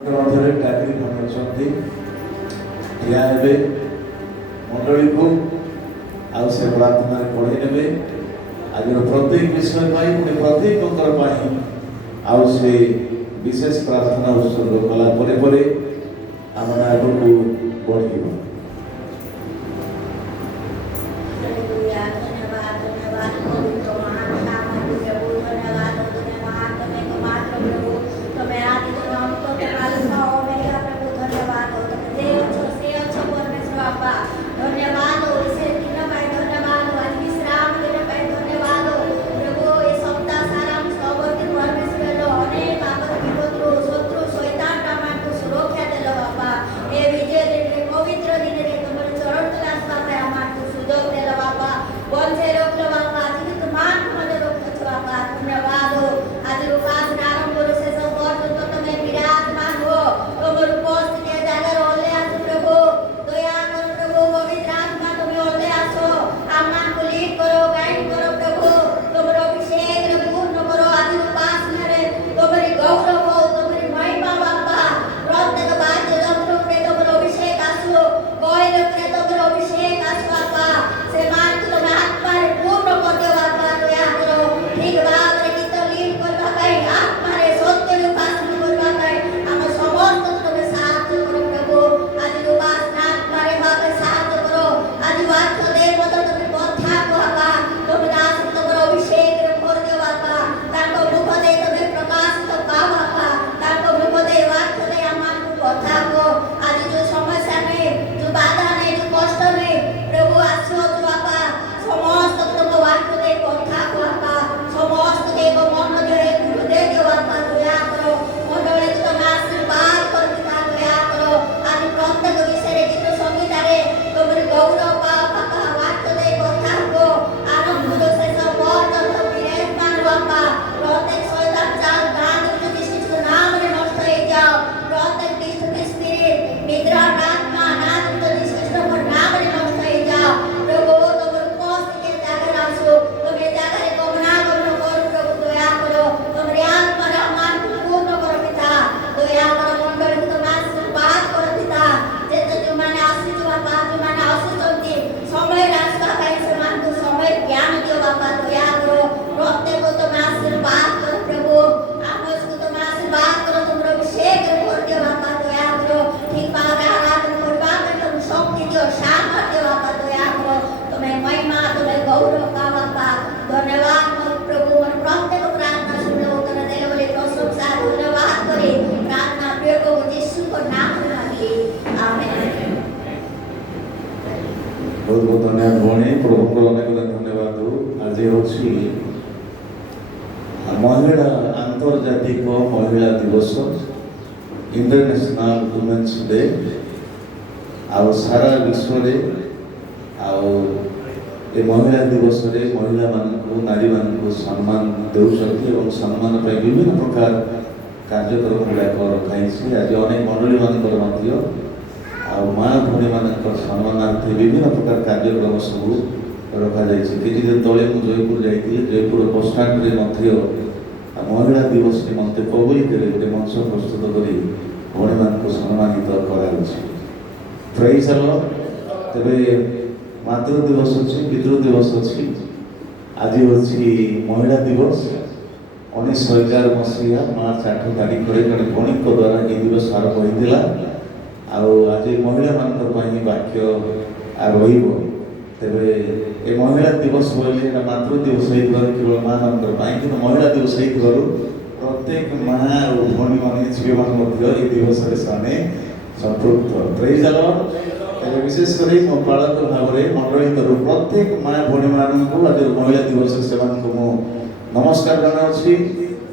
ମଧ୍ୟରେ ଚାକିରି ଅଛନ୍ତି ଠିଆ ହେବେ ମଣ୍ଡଳୀକୁ ଆଉ ସେ ପ୍ରାର୍ଥନାରେ ପଢ଼େଇ ନେବେ ଆଜିର ପ୍ରତ୍ୟେକ ବିଷୟ ପାଇଁ ପ୍ରତ୍ୟେକଙ୍କର ପାଇଁ ଆଉ ସେ ବିଶେଷ ପ୍ରାର୍ଥନା ଉତ୍ସର୍ଗ କଲା ପରେ ପରେ ଆମେ ଆଗକୁ ବଢ଼ିବ। बहुत बहुत धन्यवाद भौणी प्रभु को अनेक धन्यवाद। आज हूँ महिला आंतर्जातिक महिला दिवस इंटरनेशनल वुमेन्स डे आउ सारा विश्व ए महिला दिवस रे महिला मानक नारी मानक सम्मान देउछथि सम्मान पाई विभिन्न प्रकार कार्यक्रम गुड़ाक रखाई। आज अनेक मंडली मानक माँ भूणी मान सम्मानार्थे विभिन्न प्रकार कार्यक्रम सब रखा किसी दिन तले मुझे जयपुर जाइए जयपुर बस स्टाण्ड महिला दिवस निमंते पब्लिक गोटे मंच प्रस्तुत कर भूणी मान सम्मानित कर तेरे मातृ दिवस अच्छी पितृ दिवस अच्छी आज हूँ महिला दिवस 1911 मसीहा मार्च 8 तारीख जड़े भौणी द्वारा ये दिवस आरंभ होता आज महिला मान वाक्य तेरे ए महिला दिवस बोले मातृ दिवस केवल माँ मान कि महिला दिवस प्रत्येक माँ और भौणी मान झील मान दिवस से संपृक्त प्रेज द लॉर्ड। विशेषकर मो पालक भाव में मंडली तरफ प्रत्येक माँ भौणी मान आज महिला दिवस से नमस्कार जनावि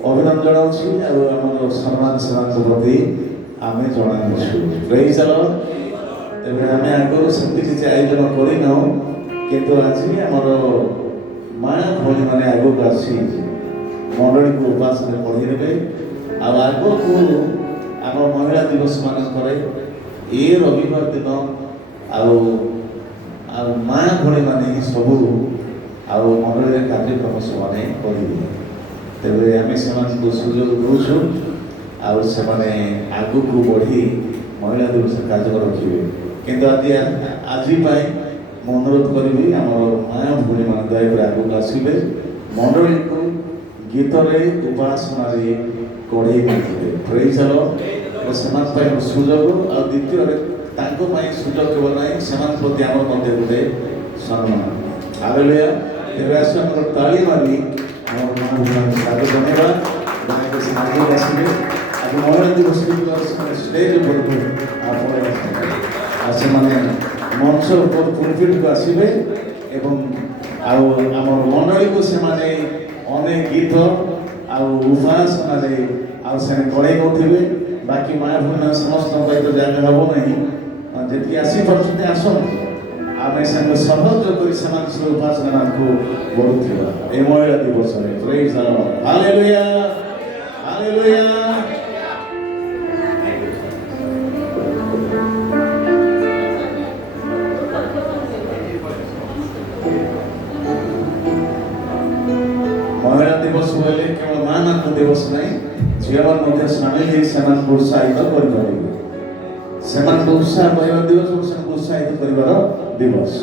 अभिनंदन जनावि सम्मान से प्रति आम जनावु प्रेज द लॉर्ड। तेरे आम आगु सेमती किसी आयोजन करना किंतु आज आमर माँ भौणी मैंने आगक आसी मंडली को उपासना पढ़े आग को आम महिला दिवस मानक ये रविवार दिन माँ भौणी मैंने सबू मंडली कार्यक्रम से करेंगे तेरे आम से सुजोग दूसु ଆଉ ସେମାନେ ଆଗକୁ ବଢ଼ି ମହିଳା ଦିବସ କାର୍ଯ୍ୟକ୍ରମ ରଖିବେ। କିନ୍ତୁ ଆଜି ପାଇଁ ମୁଁ ଅନୁରୋଧ କରିବି ଆମର ମାଆ ଭଉଣୀମାନେ ଦୟାକରି ଆଗକୁ ଆସିବେ, ମଣ୍ଡଳୀକୁ ଗୀତରେ ଉପାସନାରେ କଢ଼େଇ ଦେଇଥିଲେ। ପ୍ରେଜ୍ ଦ ଲର୍ଡ। ସେମାନଙ୍କ ପାଇଁ ସୁଯୋଗ, ଆଉ ଦ୍ୱିତୀୟରେ ତାଙ୍କ ପାଇଁ ସୁଯୋଗ କେବଳ ନାହିଁ, ସେମାନଙ୍କ ପ୍ରତି ଆମର ମଧ୍ୟ ଗୋଟେ ସମ୍ମାନ। ହାଲେଲୁୟା। ତେବେ ଆସୁ ଆମର ତାଳି ମାରି ଆମର ମାଆ ଭଉଣୀମାନଙ୍କୁ ସ୍ୱାଗତ ଜଣାଇବା। ଦୟାକରି ସେ ଆଗକୁ ଆସିବେ। ଆଜି ମହିଳା ଦିବସ ସେମାନେ ଷ୍ଟେଜ୍ ଉପରକୁ ପଳେଇ ଆସିବେ, ଆଉ ସେମାନେ ମଞ୍ଚ ଉପର ପୁଲପିଟକୁ ଆସିବେ ଏବଂ ଆଉ ଆମର ମଣ୍ଡଳୀକୁ ସେମାନେ ଅନେକ ଗୀତ ଆଉ ଉପାସନାରେ ଆଉ ସେମାନେ କଢ଼େଇ ନଉଥିବେ। ବାକି ମାଆ ଭଉଣୀ ସମସ୍ତଙ୍କ ପାଇଁ ତ ଜାଗା ହେବ ନାହିଁ, ଯେତିକି ଆସିପାରୁଛନ୍ତି ଆସନ୍ତୁ, ଆମେ ସେମାନଙ୍କୁ ସହଯୋଗ କରି ସେମାନେ ସେ ଉପାସନାକୁ ବଢ଼ୁଥିବା ଏ ମହିଳା ଦିବସରେ। ପ୍ରେଜ୍ ଦ ଲର୍ଡ। Hallelujah, hallelujah. ମହିଳା ଦିବସ ବୋଇଲେ କେବଳ ମା ମାନଙ୍କ ଦିବସ ନାହିଁ, ଝିଅମାନେ ମଧ୍ୟ ସାମିଲ ହେଇ ସେମାନଙ୍କୁ ଉତ୍ସାହିତ କରିପାରିବେ। ସେମାନଙ୍କୁ ଉତ୍ସାହ କରିବା ଦିବସ, ସେମାନଙ୍କୁ ଉତ୍ସାହିତ କରିବାର ଦିବସ।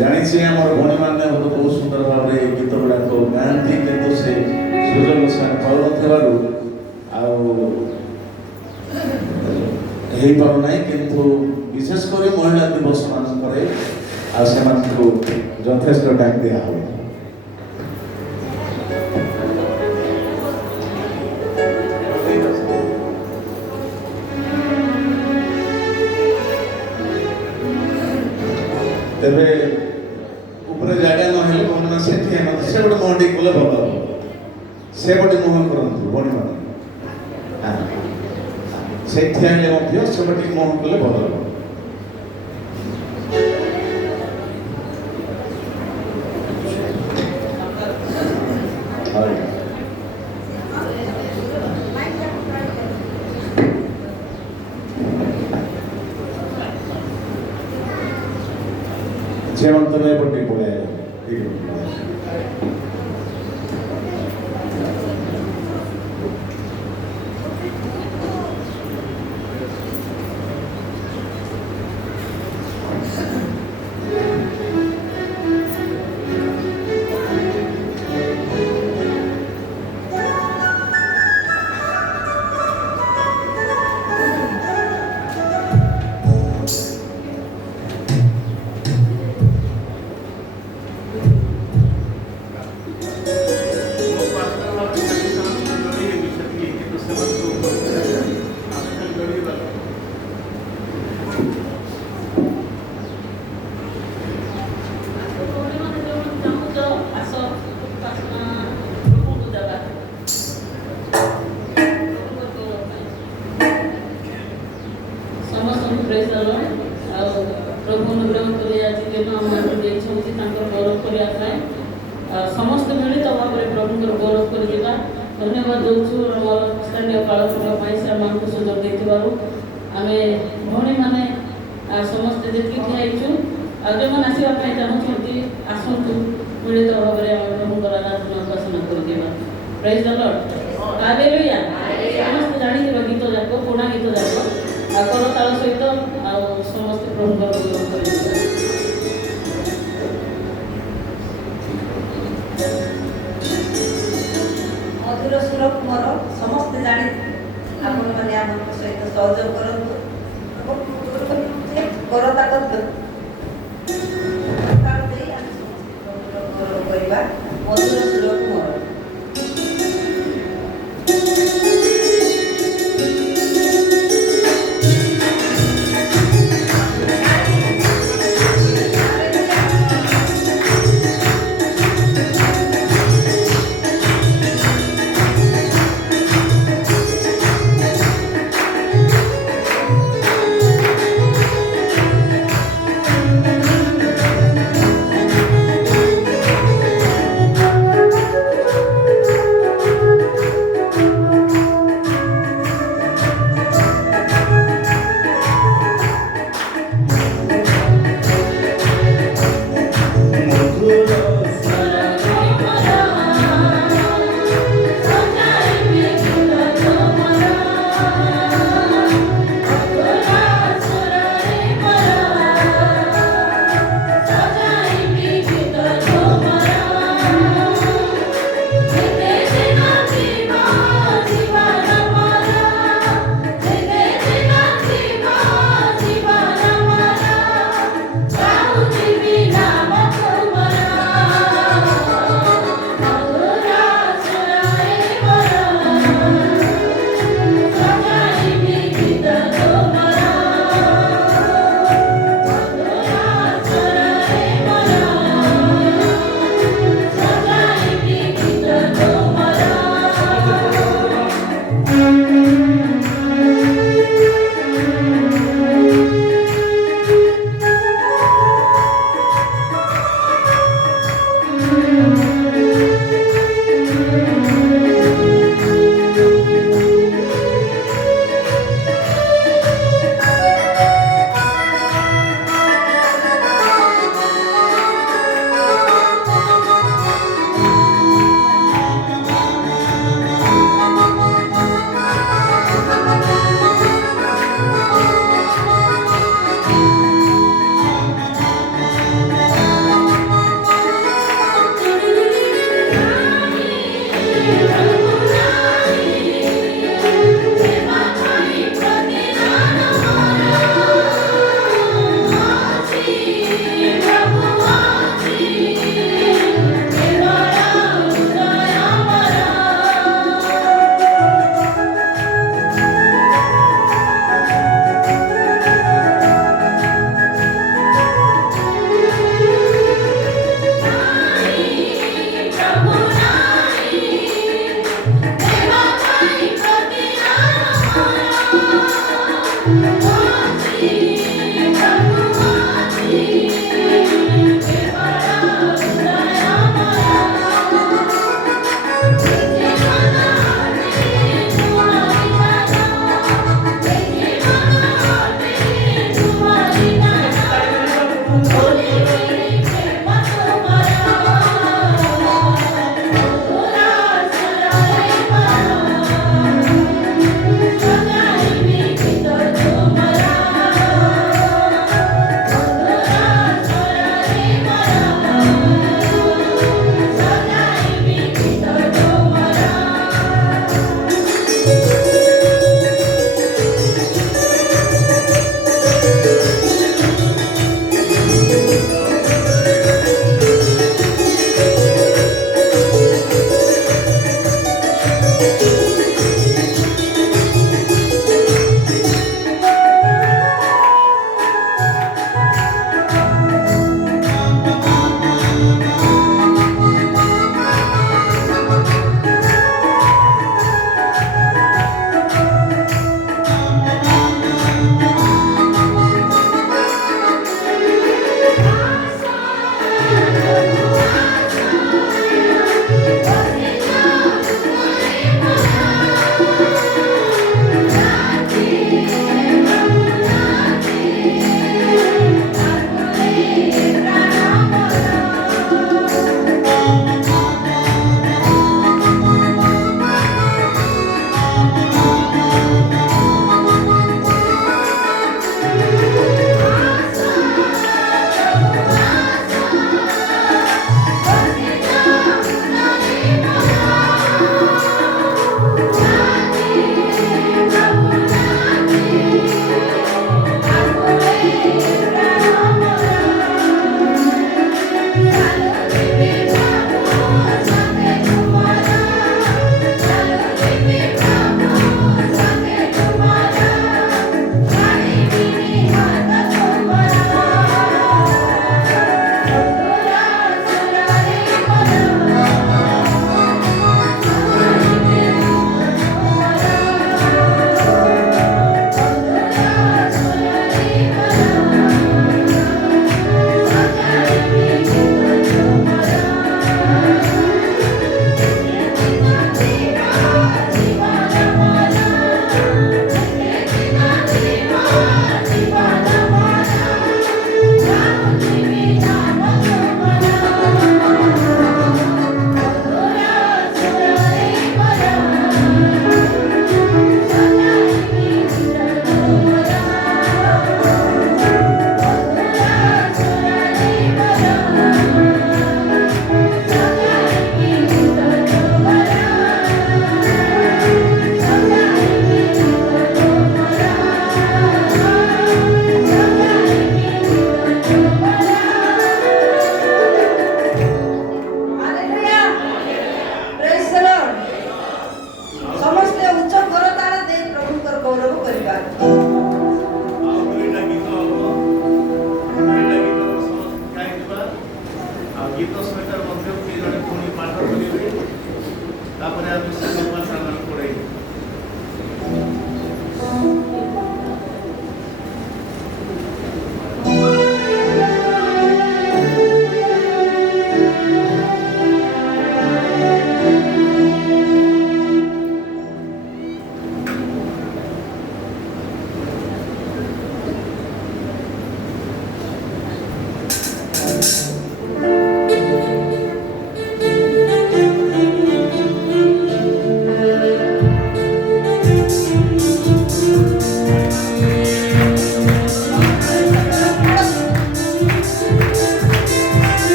ଜାଣିଛି ଆମର ଭଉଣୀମାନେ ବହୁତ ସୁନ୍ଦର ଭାବରେ ଗୀତ ଗୁଡ଼ାକ ଗାଆନ୍ତି, କିନ୍ତୁ ସେ ସୁଯୋଗ ସେମାନେ ପାଉନଥିବାରୁ ଆଉ ହେଇପାରୁନାହିଁ। କିନ୍ତୁ ବିଶେଷ କରି ମହିଳା ଦିବସ ମାନଙ୍କରେ ଆଉ ସେମାନଙ୍କୁ ଯଥେଷ୍ଟ ଟାଇମ୍ ଦିଆହେବ। ତେବେ ଉପରେ ଜାଗା ନହେଲେ ଭଉଣୀମାନେ ସେଠି ସେ ଗୋଟେ ମୁହଁ ଟିକେ କଲେ ଭଲ ହେବ। ସେ ଗୋଟେ ମୁହଁ କରନ୍ତୁ ଭଉଣୀମାନେ, ସେଠି ଆଣିଲେ ମଧ୍ୟ ସେ ଗୋଟେ ମୁହଁ କଲେ ଭଲ ହେବ। ଝିଅମାନେ ତ ଏପଟେ ପଳେଇ प्रभु अनुग्रह कर आज दिन आमको गौरव करने समस्त मिलित भाव में प्रभु गौरव कर धन्यवाद दूँ आम स्थानीय पालक से आम सुजोग देती आम भौणी मैंने समस्ते जी ठियाईचु जो मैंने आसवाई चाहते आसतु मिलित भाव में आम प्रभु आराधना उपासना कर प्रेज द लॉर्ड। हालेलुया। समस्त जानी गीत जाक पुणा गीत जाक करताल सहित समस्त प्रभु गौरव कर मधुर सुर मोर समस्त जानी आपण माने आम सहित सहयोग करता करता मधुर सुर मोर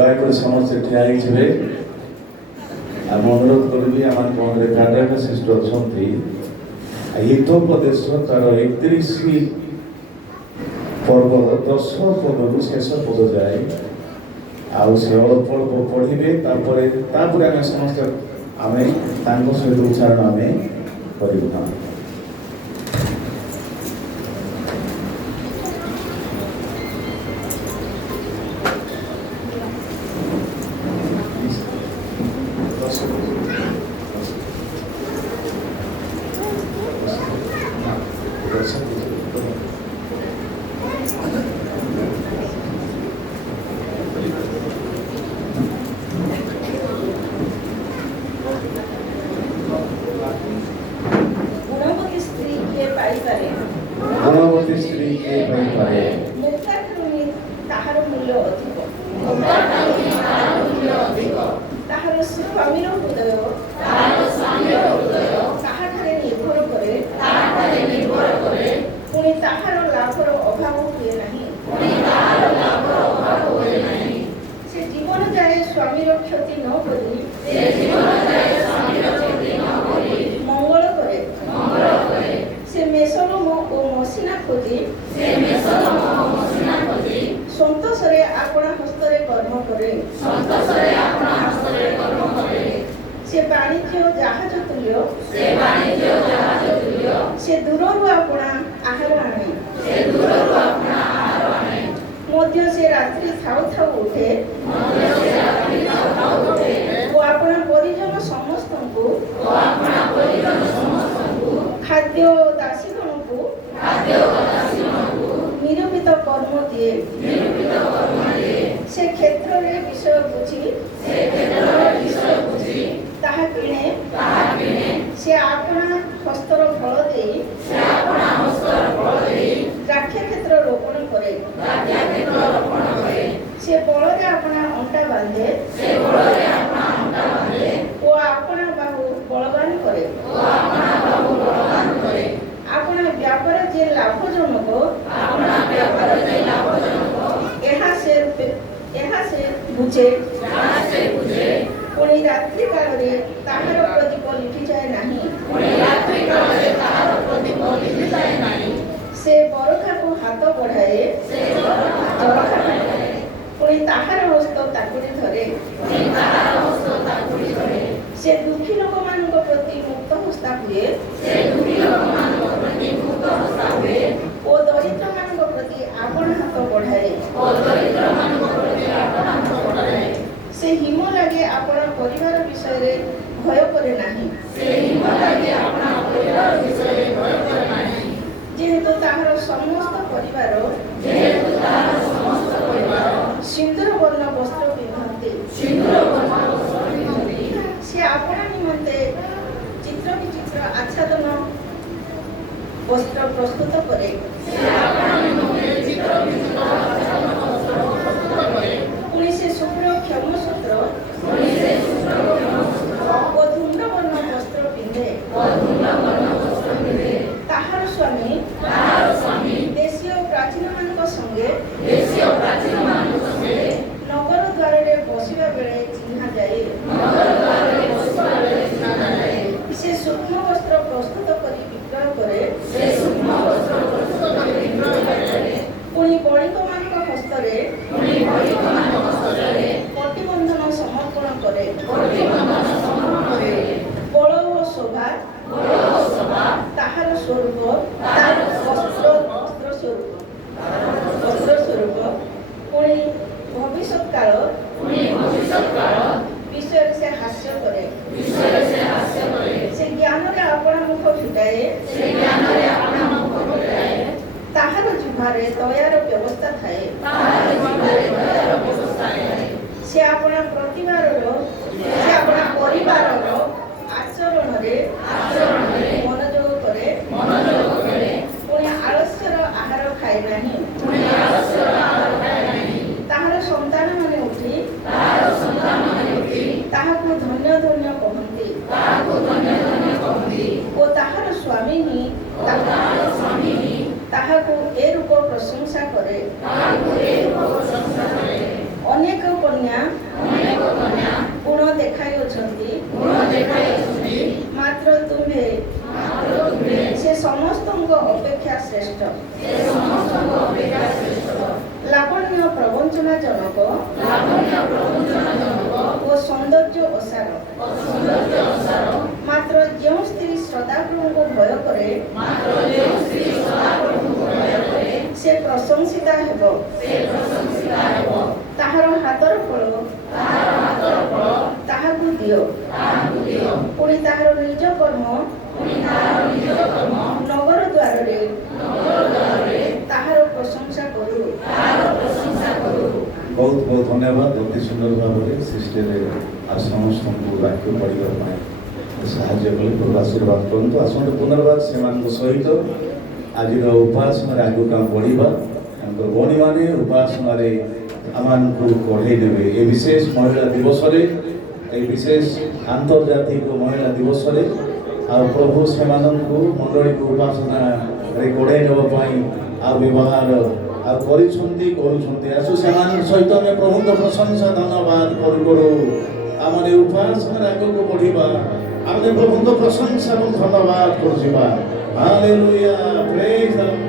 ଦୟାକରି ସମସ୍ତେ ଠିଆ ହେଇଯିବେ। ଆଉ ଅନୁରୋଧ କରିବି ଆମ ମନରେ କାର୍ଡିଆକ ସିଷ୍ଟର ଅଛନ୍ତି ହିତୋପଦେଶ ତାର 31 ପର୍ବର 10 ପଦରୁ ଶେଷ ପଦ ଯାଏ ଆଉ ସେ ଅଳ୍ପ ଅଳ୍ପ ପଢ଼ିବେ। ତାପରେ ଆମେ ସମସ୍ତେ ଆମେ ତାଙ୍କ ସହିତ ଉଚ୍ଚାରଣ ଆମେ କରିବୁ। गुणवती स्त्री के पाइपारे गुणवती स्त्री के पाइपारे मुक्ताଠାରୁ ତାହାର ମୂଲ୍ୟ ଅଧିକ। ତାହାର ସ୍ୱାମୀର ହୃଦୟ ତାହାଠାରେ ନିର୍ଭର କରେ ପୁଣି ତାହାର ଲାଭର ଅଭାବ ହୁଏ ନାହିଁ। ସେ ଜୀବନ ଯାଏ ସ୍ୱାମୀର କ୍ଷତି ନ କରି ମଙ୍ଗଳ କରେ। ସେ ମେଷଲୋମ ଓ ମସିନା ଖୋଜି ସନ୍ତୋଷରେ ଆପଣା ହସ୍ତରେ କର୍ମ କରେ। ସେ ବାଣିଜ୍ୟ ଜାହାଜ ତୁଲ୍ୟ ସେ ଦୂରରୁ ଆପଣା ଆହାର ଆଣେ। ମଧ୍ୟ ସେ ରାତ୍ରି ଥାଉ ଥାଉ ଉଠେ ଓ ଆପଣା ପରିଜନ ସମସ୍ତଙ୍କୁ ଖାଦ୍ୟ ଦାସୀଗଣଙ୍କୁ ନିରୂପିତ କର୍ମ ଦିଏ। ସେ କ୍ଷେତ୍ରରେ ବିଷୟ ବୁଝି ତାହା କିଣେ। ସେ ଆପଣା ହସ୍ତର ଫଳ ଦେଇ ଦ୍ରାକ୍ଷ କ୍ଷେତ୍ର ରୋପଣ କରେ। ସେ ବଳରେ ଆପଣା ଅଣ୍ଟା ବାନ୍ଧେ ଓ ଆପଣା ବାହୁ ବଳବାନ କରେ। ଆପଣା ବ୍ୟାପାର ଯେ ଲାଭଜନକ ଏହା ସେ ବୁଝେ। ପୁଣି ରାତ୍ରି କାଳରେ ତାହାର ପ୍ରଦୀପ ଲିଭିଯାଏ ନାହିଁ। ସେ ବରଖାକୁ ହାତ ବଢ଼ାଏ ପୁଣି ତାହାର ହସ୍ତ ତାକୁଡ଼ି ଧରେ। ସେ ଦୁଃଖୀ ଲୋକମାନଙ୍କ ପ୍ରତି ମୁକ୍ତ ହସ୍ତା ହୁଏ ଓ ଦରିଦ୍ରମାନଙ୍କ ପ୍ରତି ଆପଣା ହାତ ବଢ଼ାଏ। ସେ ହିମ ଲାଗି ଆପଣା ପରିବାର ବିଷୟରେ ଭୟ କରେ ନାହିଁ। ଯେହେତୁ ତାହାର ସମସ୍ତ ପରିବାର ସିନ୍ଦୁର ବର୍ଣ୍ଣ ବସ୍ତ୍ର ପିନ୍ଧନ୍ତି। ସେ ଆପଣା ନିମନ୍ତେ ଚିତ୍ର ବିଚିତ୍ର ଆଚ୍ଛାଦନ ବସ୍ତ୍ର ପ୍ରସ୍ତୁତ କରେ। ପୁଣି ସେ ଶୁଭ୍ର କ୍ଷମସୂତ୍ର ଓ ଧୂମ୍ରବର୍ଣ୍ଣ ବସ୍ତ୍ର ପିନ୍ଧେ। ତାହାର ସ୍ୱାମୀ ଦେଶୀୟ ପ୍ରାଚୀନମାନଙ୍କ ସଙ୍ଗେ ନଗର ଦ୍ୱାରରେ ବସିବା ବେଳେ ଚିହ୍ନା ଯାଏ। ସେ ସୂକ୍ଷ୍ମ ବସ୍ତ୍ର ପ୍ରସ୍ତୁତ କରି ବିକ୍ରୟ କରେ। ପୁଣି ବଣିକମାନଙ୍କ ହସ୍ତରେ ପଟିବନ୍ଧନ ସମର୍ପଣ କରେ। ବଳ ଓ ଶୋଭା ତାହାର ସ୍ୱରୂପ ବସ୍ତ୍ର ସ୍ୱରୂପ। ପୁଣି ଭବିଷ୍ୟତ କାଳ ବିଷୟରେ ସେ ହାସ୍ୟ କରେ। ସେ ଜ୍ଞାନରେ ଆପଣା ମୁଖ ଫିଟାଏ। ତାହାର ଜିହ୍ୱାରେ ଦୟାର ବ୍ୟବସ୍ଥା ଥାଏ। ସେ ଆପଣା ପରିବାରର ଆଚରଣରେ ମନୋଯୋଗ କରେ। ପୁଣି ଆଳସ୍ୟର ଆହାର ଖାଏ ନାହିଁ। ତାହାର ସନ୍ତାନମାନେ ଉଠି ତାହାକୁ ଧନ୍ୟ ଧନ୍ୟ କହନ୍ତି ଓ ତାହାର ସ୍ୱାମୀ ହିଁ ତାହାକୁ ଏ ରୂପ ପ୍ରଶଂସା କରେ। ଅନେକ କନ୍ୟା ପ୍ରବଞ୍ଚନାଜନକ ଓ ସୌନ୍ଦର୍ଯ୍ୟ ଅସାର। ମାତ୍ର ଯେଉଁ ସ୍ତ୍ରୀ ସଦାପ୍ରଭୁଙ୍କୁ ଭୟ କରେ ସେ ପ୍ରଶଂସିତା ହେବ। ତାହାର ହାତର ଫଳ ତାହାକୁ ଦିଅ। ପୁଣି ତାହାର ନିଜ କର୍ମ ନଗର ଦ୍ୱାରରେ ତାହାର ପ୍ରଶଂସା କରୁ। ବହୁତ ବହୁତ ଧନ୍ୟବାଦ। ଅତି ସୁନ୍ଦର ଭାବରେ ସୃଷ୍ଟିରେ ଆଉ ସମସ୍ତଙ୍କୁ ବାକ୍ୟ ପଢ଼ିବା ପାଇଁ ସାହାଯ୍ୟ କଲେ। ପ୍ରଭୁ ଆଶୀର୍ବାଦ କରନ୍ତୁ। ଆସନ୍ତୁ ପୁନର୍ବାର ସେମାନଙ୍କ ସହିତ ଆଜିର ଉପାସନାରେ ଆଗକୁ ଆମେ ବଢ଼ିବା। ତାଙ୍କର ଭଉଣୀମାନେ ଉପାସନାରେ ଆମମାନଙ୍କୁ ପଢ଼େଇ ନେବେ। ଏ ବିଶେଷ ମହିଳା ଦିବସରେ, এই ବିଶେଷ ଆନ୍ତର୍ଜାତିକ ମହିଳା ଦିବସରେ ଆଉ ପ୍ରଭୁ ସେମାନଙ୍କୁ ମଣ୍ଡଳୀକୁ ଉପାସନାରେ ଗୋଡ଼େଇ ନେବା ପାଇଁ ଆଉ ବ୍ୟବହାର ଆଉ କରୁଛନ୍ତି। ଆସୁ ସେମାନଙ୍କ ସହିତ ଆମେ ପ୍ରଭୁଙ୍କ ପ୍ରଶଂସା ଧନ୍ୟବାଦ କରୁ। ଆମେ ଉପାସନାରେ ଆଗକୁ ବଢ଼ିବା। ଆମେ ପ୍ରଭୁଙ୍କ ପ୍ରଶଂସା ଏବଂ ଧନ୍ୟବାଦ କରୁଯିବା। ହାଲେଲୁୟା, ପ୍ରେଜ୍ ଦ ଲର୍ଡ।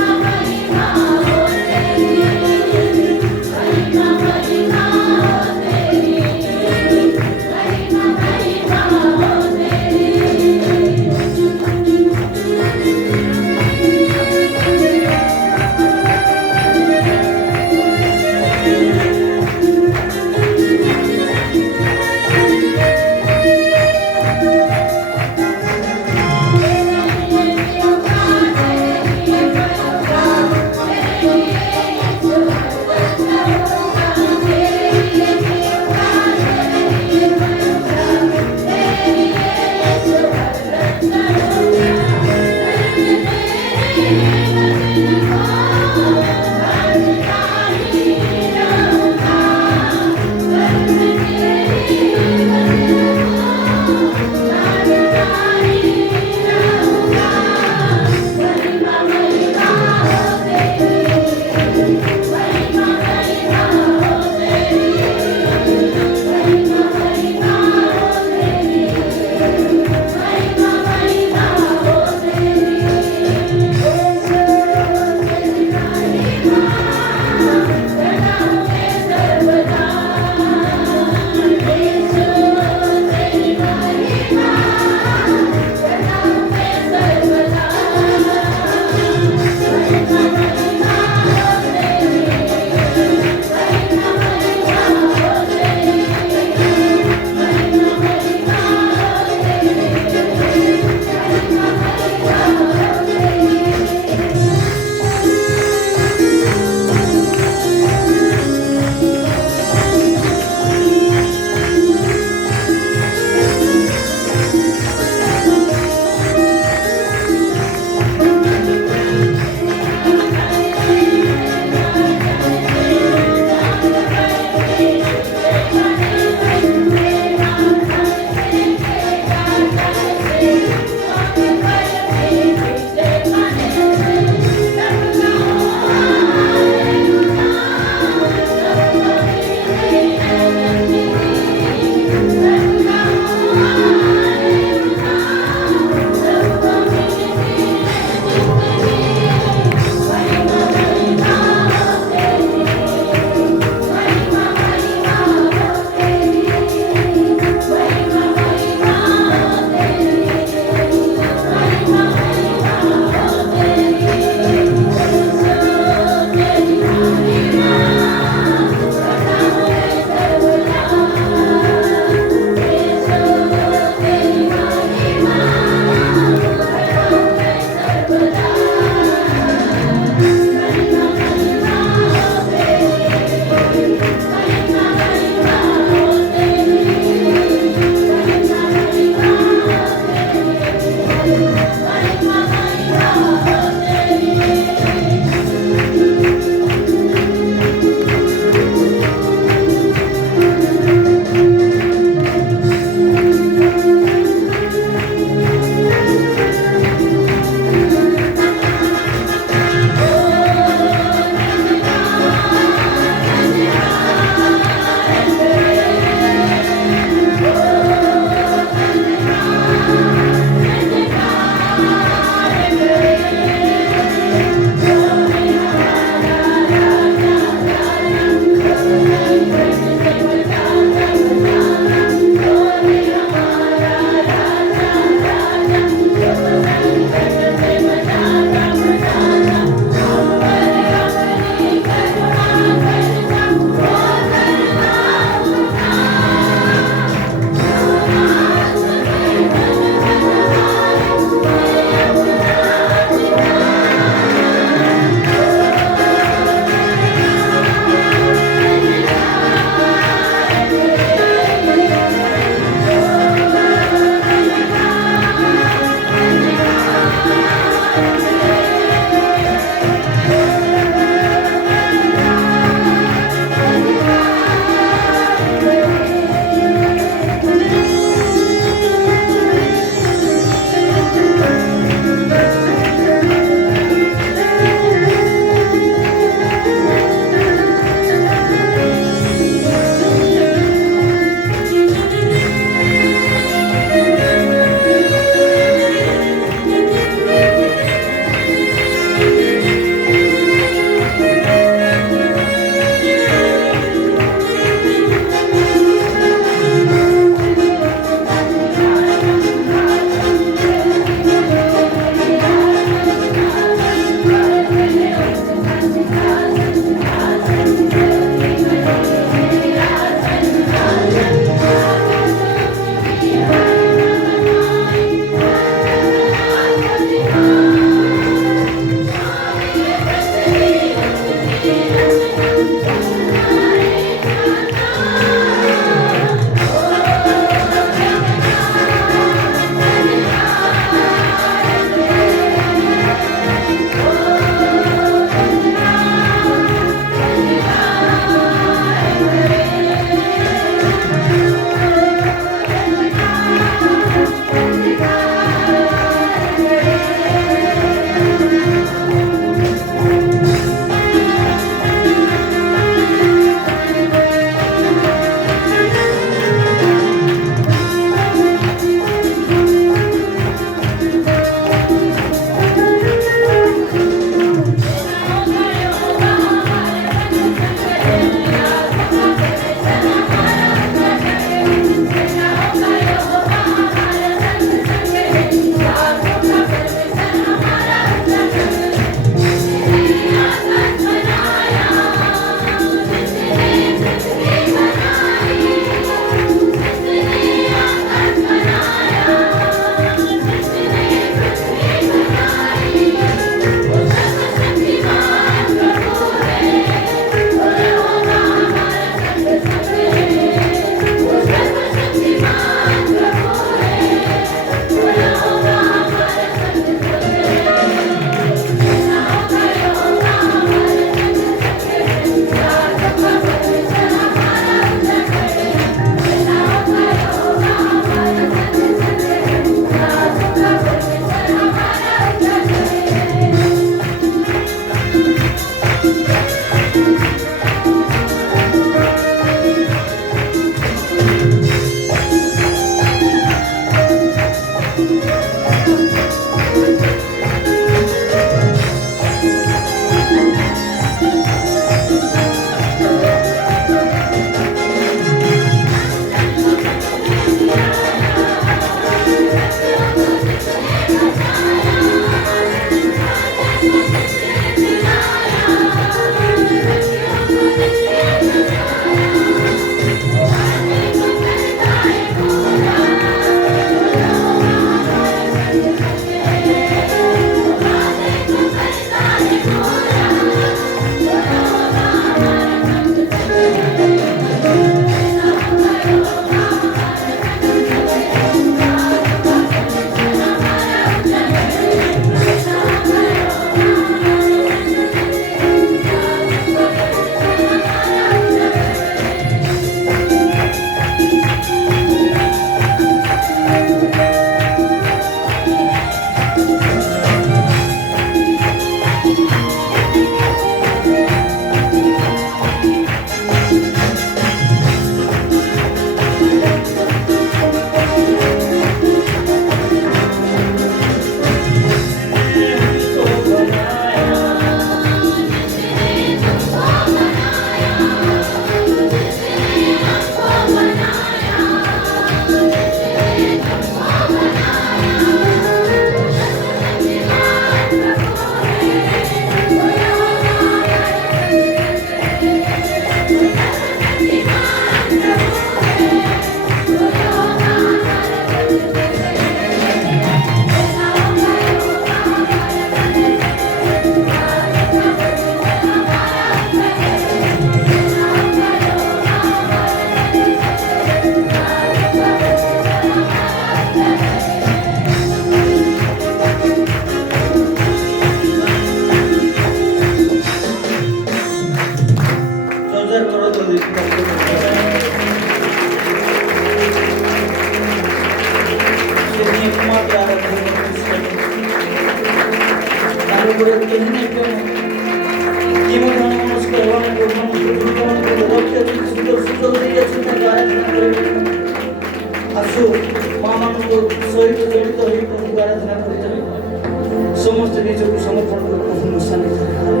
समस्त निजको समर्पण गर्नु शान्ति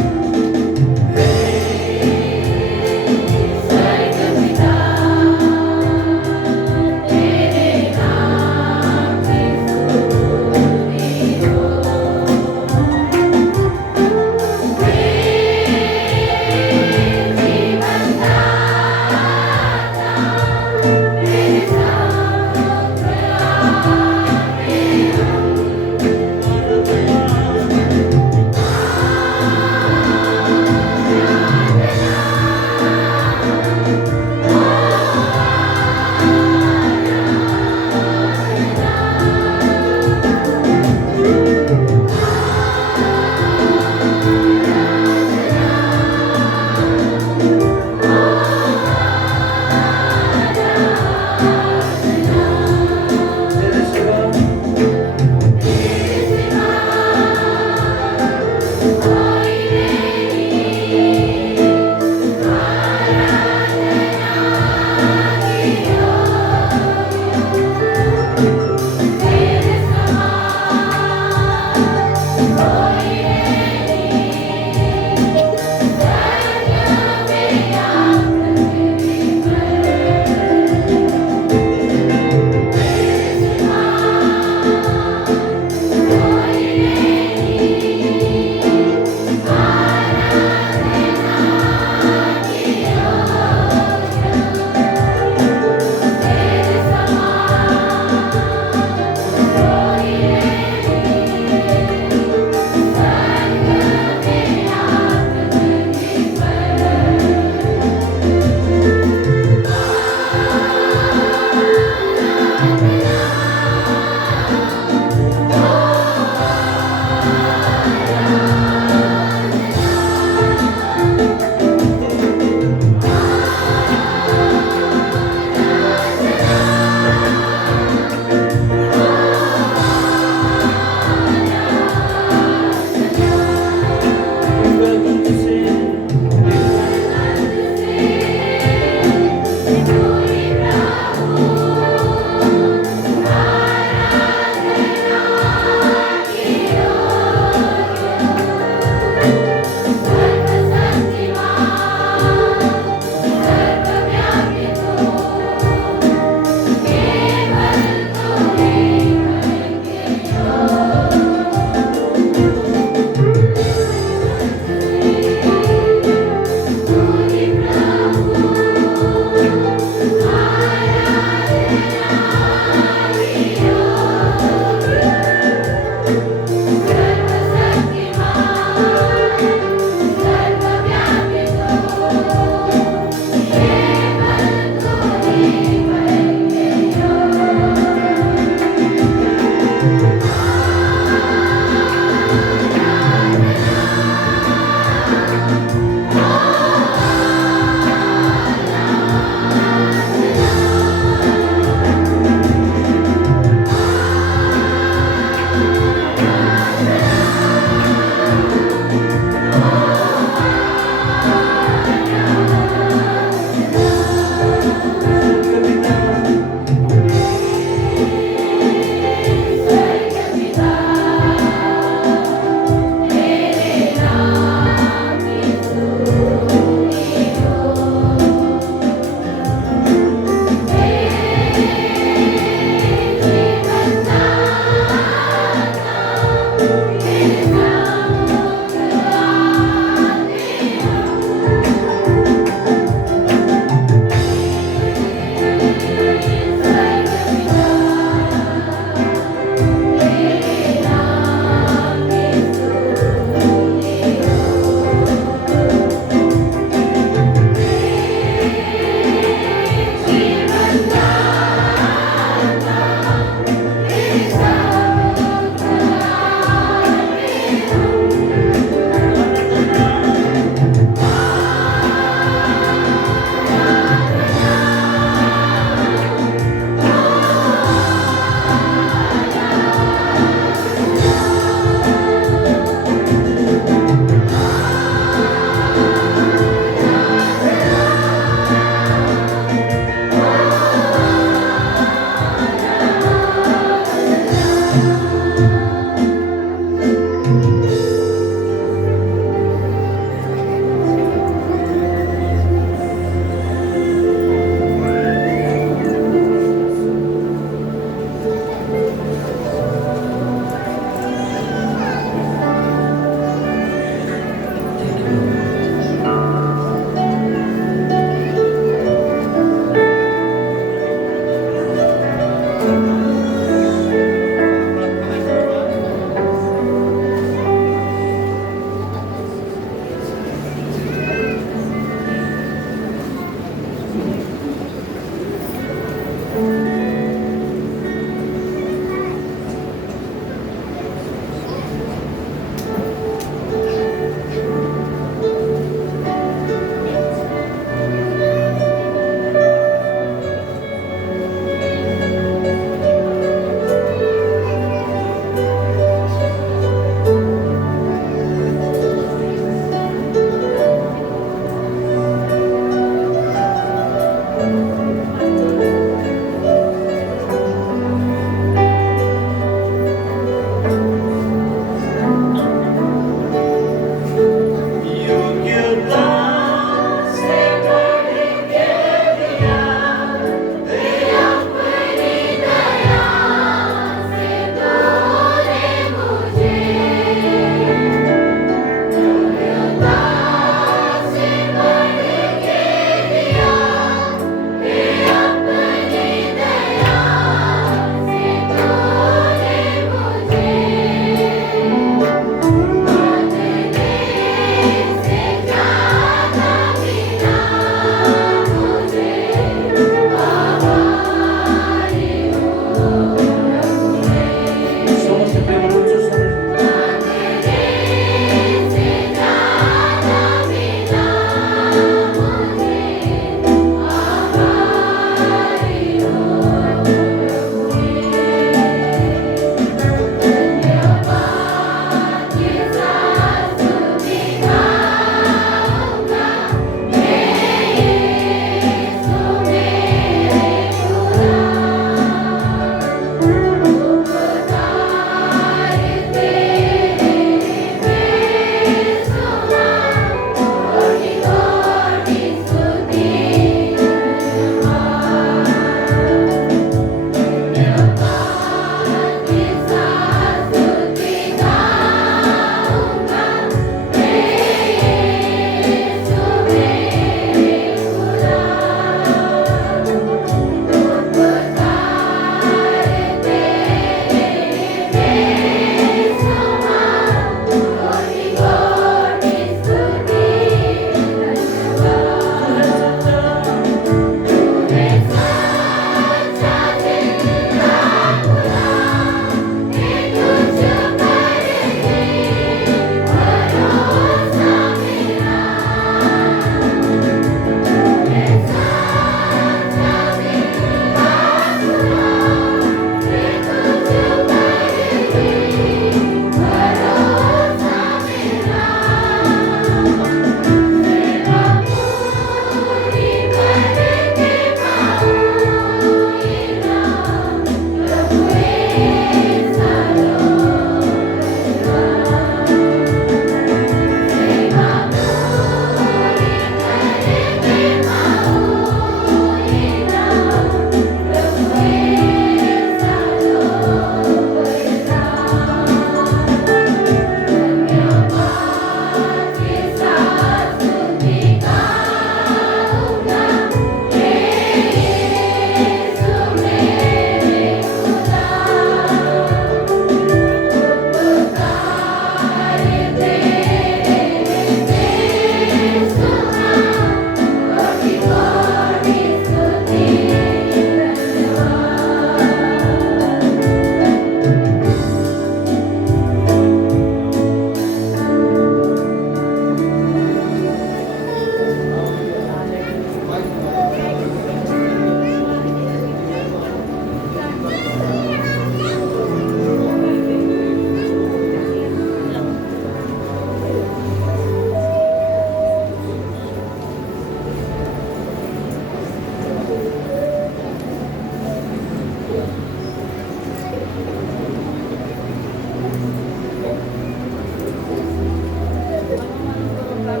ଆଉ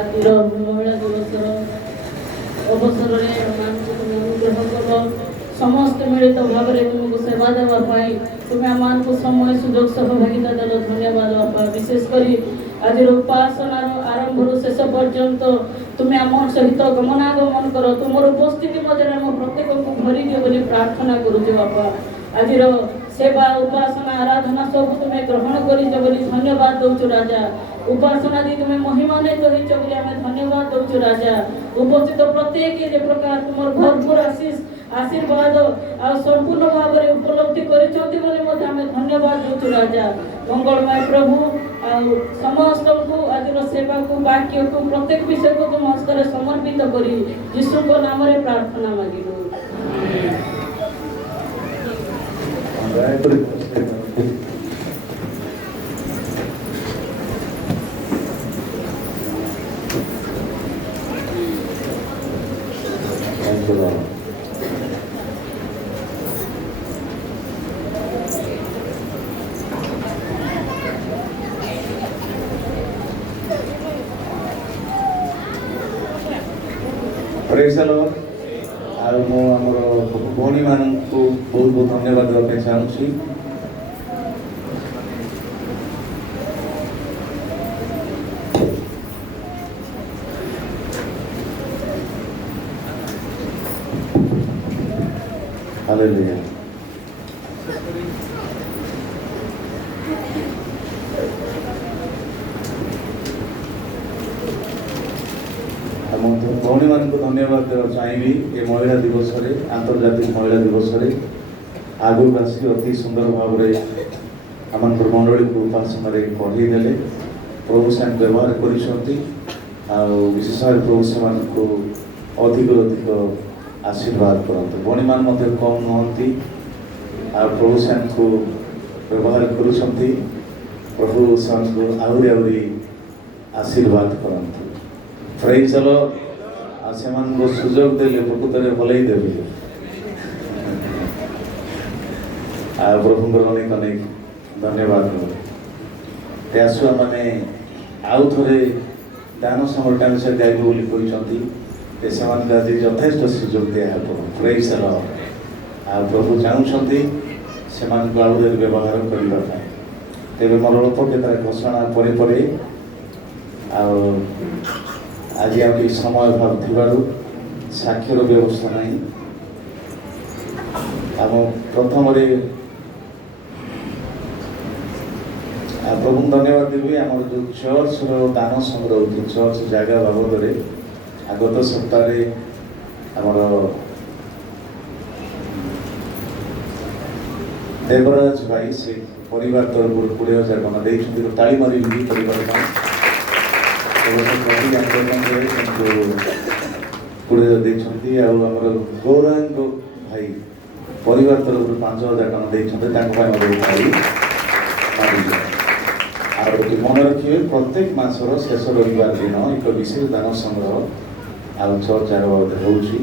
ଆଜିର ମହିଳା ଦିବସର ଅବସରରେ ଆମମାନଙ୍କୁ ତୁମେ ଅନୁଗ୍ରହ କର। ସମସ୍ତେ ମିଳିତ ଭାବରେ ତୁମକୁ ସେବା ଦେବା ପାଇଁ ତୁମେ ଆମମାନଙ୍କୁ ସମୟ ସୁଯୋଗ ସହଭାଗିତା ଦେଲ। ଧନ୍ୟବାଦ ବାପା। ବିଶେଷ କରି ଆଜିର ଉପାସନାର ଆରମ୍ଭରୁ ଶେଷ ପର୍ଯ୍ୟନ୍ତ ତୁମେ ଆମ ସହିତ ଗମନାଗମନ କର। ତୁମର ଉପସ୍ଥିତି ମଧ୍ୟରେ ଆମ ପ୍ରତ୍ୟେକଙ୍କୁ ଭରି ଦିଅ ବୋଲି ପ୍ରାର୍ଥନା କରୁଛୁ ବାପା। ଆଜିର ସେବା ଉପାସନା ଆରାଧନା ସବୁ ତୁମେ ଗ୍ରହଣ କରିଛ ବୋଲି ଧନ୍ୟବାଦ ଦେଉଛୁ ରାଜା। ଉପାସନା ଦେଇ ତୁମେ ମହିମାନ୍ୱିତ ହେଇଛ ବୋଲି ଆମେ ଧନ୍ୟବାଦ ଦେଉଛୁ ରାଜା। ଉପସ୍ଥିତ ପ୍ରତ୍ୟେକ ଯେ ପ୍ରକାର ତୁମର ଭରପୁର ଆଶୀର୍ବାଦ ଆଉ ସମ୍ପୂର୍ଣ୍ଣ ଭାବରେ ଉପଲବ୍ଧି କରିଛନ୍ତି ବୋଲି ମଧ୍ୟ ଆମେ ଧନ୍ୟବାଦ ଦେଉଛୁ ରାଜା। ମଙ୍ଗଳମୟ ପ୍ରଭୁ ଆଉ ସମସ୍ତଙ୍କୁ ଆଜିର ସେବାକୁ ବାକ୍ୟକୁ ପ୍ରତ୍ୟେକ ବିଷୟକୁ ତୁମ ହସ୍ତରେ ସମର୍ପିତ କରି ଯୀଶୁଙ୍କ ନାମରେ ପ୍ରାର୍ଥନା ମାଗିଲୁ। ପ୍ରେଜ୍ ଦ ଲର୍ଡ। ଆଉ ମୁଁ ଆମର ଭଉଣୀମାନଙ୍କୁ ବହୁତ ବହୁତ ଧନ୍ୟବାଦ ଦେବା ପାଇଁ ଚାହୁଁଛି। ହାଲେଲୁୟା। ଭଉଣୀମାନଙ୍କୁ ଧନ୍ୟବାଦ ଦେବା ଚାହିଁବି। ଏ ମହିଳା ଦିବସରେ, ଆନ୍ତର୍ଜାତିକ ମହିଳା ଦିବସରେ ଆଗକୁ ଆସି ଅତି ସୁନ୍ଦର ଭାବରେ ଆମଙ୍କର ମଣ୍ଡଳୀକୁ ଉପାସନାରେ ପଢ଼େଇ ଦେଲେ। ପ୍ରଭୁ ସେମାନେ ବ୍ୟବହାର କରିଛନ୍ତି। ଆଉ ବିଶେଷ ଭାବରେ ପ୍ରଭୁ ସେମାନଙ୍କୁ ଅଧିକରୁ ଅଧିକ ଆଶୀର୍ବାଦ କରନ୍ତୁ। ଭଉଣୀମାନେ ମଧ୍ୟ କମ୍ ନୁହନ୍ତି। ଆଉ ପ୍ରଭୁ ସେମାନଙ୍କୁ ବ୍ୟବହାର କରୁଛନ୍ତି। ପ୍ରଭୁ ସେମାନଙ୍କୁ ଆହୁରି ଆହୁରି ଆଶୀର୍ବାଦ କରନ୍ତୁ। ପ୍ରେଜ୍ ଦ ଲର୍ଡ। ଆଉ ସେମାନଙ୍କୁ ସୁଯୋଗ ଦେଲେ ପ୍ରକୃତରେ ଭଲେଇ ଦେବେ। ଆଉ ପ୍ରଭୁଙ୍କର ଅନେକ ଅନେକ ଧନ୍ୟବାଦ। ଆସୁ ଆମେ ଆଉ ଥରେ ଦାନ ସଂଗ୍ରହ ବିଷୟରେ ଗାଇବୁ ବୋଲି କହିଛନ୍ତି। ସେମାନଙ୍କୁ ଆଜି ଯଥେଷ୍ଟ ସୁଯୋଗ ଦିଆହେବ। ପ୍ରେଜ୍ ଦ ଲର୍ଡ। ଆଉ ପ୍ରଭୁ ଚାହୁଁଛନ୍ତି ସେମାନଙ୍କୁ ଆହୁରି ବ୍ୟବହାର କରିବା ପାଇଁ। ତେବେ ମୋର ଅଳ୍ପ କେତେଟା ଘୋଷଣା ପରେ ପରେ ଆଉ ଆଜି ଆଉ କିଛି ସମୟ ଅଭାବ ଥିବାରୁ ସାକ୍ଷର ବ୍ୟବସ୍ଥା ନାହିଁ। ଆମ ପ୍ରଥମରେ ପ୍ରଭୁଙ୍କୁ ଧନ୍ୟବାଦ ଦେବି। ଆମର ଯେଉଁ ଚର୍ଚ୍ଚର ଦାନ ସଂଗ୍ରହ ହେଉଛି ଚର୍ଚ୍ଚ ଜାଗା ବାବଦରେ ଗତ ସପ୍ତାହରେ ଆମର ଦେବରାଜ ଭାଇ ସେ ପରିବାର ତରଫରୁ 20,000 ଟଙ୍କା ଦେଇଛନ୍ତି। ତାଳି ମାରିବି ପରିବାର ପାଇଁ। 20,000 ଦେଇଛନ୍ତି। ଆଉ ଆମର ଗୌରାଙ୍ଗ ଭାଇ ପରିବାର ତରଫରୁ 5,000 ଟଙ୍କା ଦେଇଛନ୍ତି। ତାଙ୍କ ପାଇଁ ମଧ୍ୟ ତାଳି ମାରିବି। ଆଉ ମନେ ରଖିବେ ପ୍ରତ୍ୟେକ ମାସର ଶେଷ ରବିବାର ଦିନ ଏକ ବିଶେଷ ଦାନ ସଂଗ୍ରହ ଆଉ ଚର୍ଚ୍ଚ ଜାଗା ବାବଦରେ ହେଉଛି।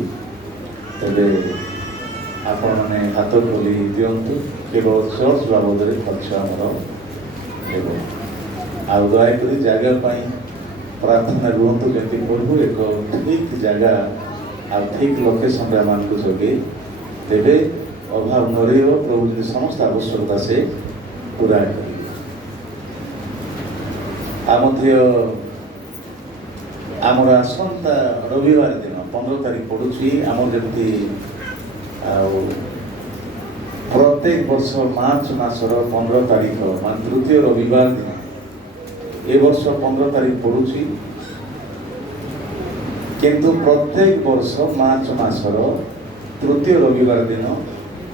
ତେବେ ଆପଣମାନେ ହାତ ଖୋଲି ଦିଅନ୍ତୁ। କେବଳ ଚର୍ଚ୍ଚ ବାବଦରେ ଖର୍ଚ୍ଚ ଆମର ହେବ। ଆଉ ଦୟାକରି ଜାଗା ପାଇଁ ପ୍ରାର୍ଥନା ରୁହନ୍ତୁ। ଯେମିତି ପ୍ରଭୁ ଏକ ଠିକ୍ ଜାଗା ଆଉ ଠିକ୍ ଲୋକେସନରେ ଆମମାନଙ୍କୁ ଯୋଗେଇ ଦେବେ। ଅଭାବ ନ ରହିବ। ପ୍ରଭୁ ଯଦି ସମସ୍ତ ଆବଶ୍ୟକତା ସେ ପୂରା କରିବେ। ଆଉ ମଧ୍ୟ ଆମର ଆସନ୍ତା ରବିବାର ଦିନ 15 ତାରିଖ ପଡ଼ୁଛି। ଆମର ଯେମିତି ଆଉ ପ୍ରତ୍ୟେକ ବର୍ଷ ମାର୍ଚ୍ଚ ମାସର 15 ତାରିଖ ମାନେ ତୃତୀୟ ରବିବାର ଦିନ ଏ ବର୍ଷ 15 ତାରିଖ ପଡ଼ୁଛି। କିନ୍ତୁ ପ୍ରତ୍ୟେକ ବର୍ଷ ମାର୍ଚ୍ଚ ମାସର ତୃତୀୟ ରବିବାର ଦିନ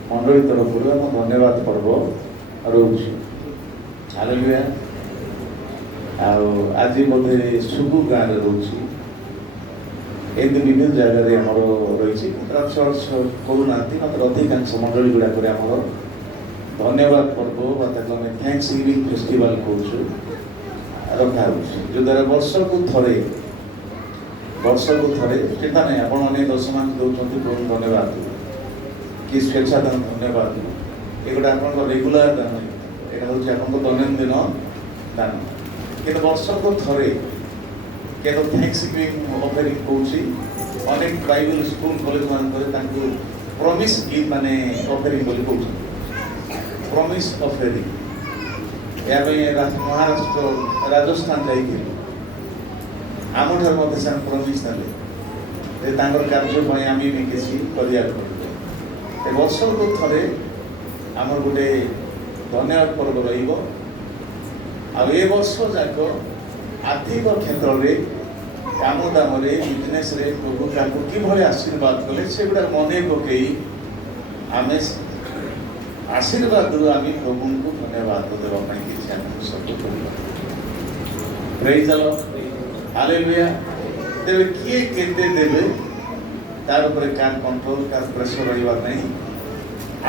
ମଣ୍ଡଳୀ ତରଫରୁ ଆମ ଧନ୍ୟବାଦ ପର୍ବ ରହୁଛି। ହାଲେଲୁୟା। ଆଉ ଆଜି ବୋଧେ ସୁବୁ ଗାଁରେ ରହୁଛି। ଏମିତି ବିଭିନ୍ନ ଜାଗାରେ ଆମର ରହିଛି। ଚର୍ଚ୍ଚ କରୁନାହାନ୍ତି। ମାତ୍ର ଅଧିକାଂଶ ମଣ୍ଡଳୀ ଗୁଡ଼ାକରେ ଆମର ଧନ୍ୟବାଦ ପର୍ବ ବା ତାକୁ ଆମେ ଥ୍ୟାଙ୍କ୍ସ ଗିଭିଂ ଫେଷ୍ଟିଭାଲ କହୁଛୁ ରଖାହେଉଛି। ଯଦ୍ୱାରା ବର୍ଷକୁ ଥରେ ଚିନ୍ତା ନାହିଁ। ଆପଣମାନେ ଦଶମାନ ଦେଉଛନ୍ତି ପ୍ରଭୁ ଧନ୍ୟବାଦ କି ସ୍ୱେଚ୍ଛା ଦାନ ଧନ୍ୟବାଦ। ଏଗୁଡ଼ା ଆପଣଙ୍କ ରେଗୁଲାର ଦାନ। এটা হচ্ছে এখন তো দৈনন্দিন দান কিন্তু বর্ষକୁ ଥରେ କେତେ থ্যাঙ্কস গিভিং অফারিং করছি অনেক বাইবেল স্কুল কলেজ মানকরে তাଙ୍କୁ প্রমিস গিফট মানে অফারিং বলি কହୁଛନ୍ତି প্রমিস অফারিং ଏବେ ମହାରାଷ୍ଟ୍ର ରାଜସ୍ଥାନ ଯାଇଥିଲି ଆମଠାରୁ ମଧ୍ୟ ସେମାନେ ପ୍ରମିସ୍ ନେଲେ ଯେ ତାଙ୍କର କାର୍ଯ୍ୟ ପାଇଁ ଆମେ ବି କିଛି କରିବାକୁ ପଡ଼ିବ ଏ ବର୍ଷକୁ ଥରେ ଆମର ଗୋଟେ ଧନ୍ୟବାଦ ପର୍ବ ରହିବ ଆଉ ଏ ବର୍ଷ ଯାକ ଆର୍ଥିକ କ୍ଷେତ୍ରରେ କାମ ଦାମରେ ବିଜନେସ୍ରେ ପ୍ରଭୁ ତାଙ୍କୁ କିଭଳି ଆଶୀର୍ବାଦ କଲେ ସେଗୁଡ଼ାକ ମନେ ପକେଇ ଆମେ ଆଶୀର୍ବାଦରୁ ଆମେ ପ୍ରଭୁଙ୍କୁ ଧନ୍ୟବାଦ ଦେବା ପାଇଁ କିଛି ଆମକୁ ସବୁ କରିବା ପ୍ରେଜ୍ ଦ ଲର୍ଡ ହାଲେଲୁୟା ତେବେ କିଏ କେତେ ଦେବେ ତାର ଉପରେ କାହାର କଣ୍ଟ୍ରୋଲ କାହାର ପ୍ରେସର ରହିବାର ନାହିଁ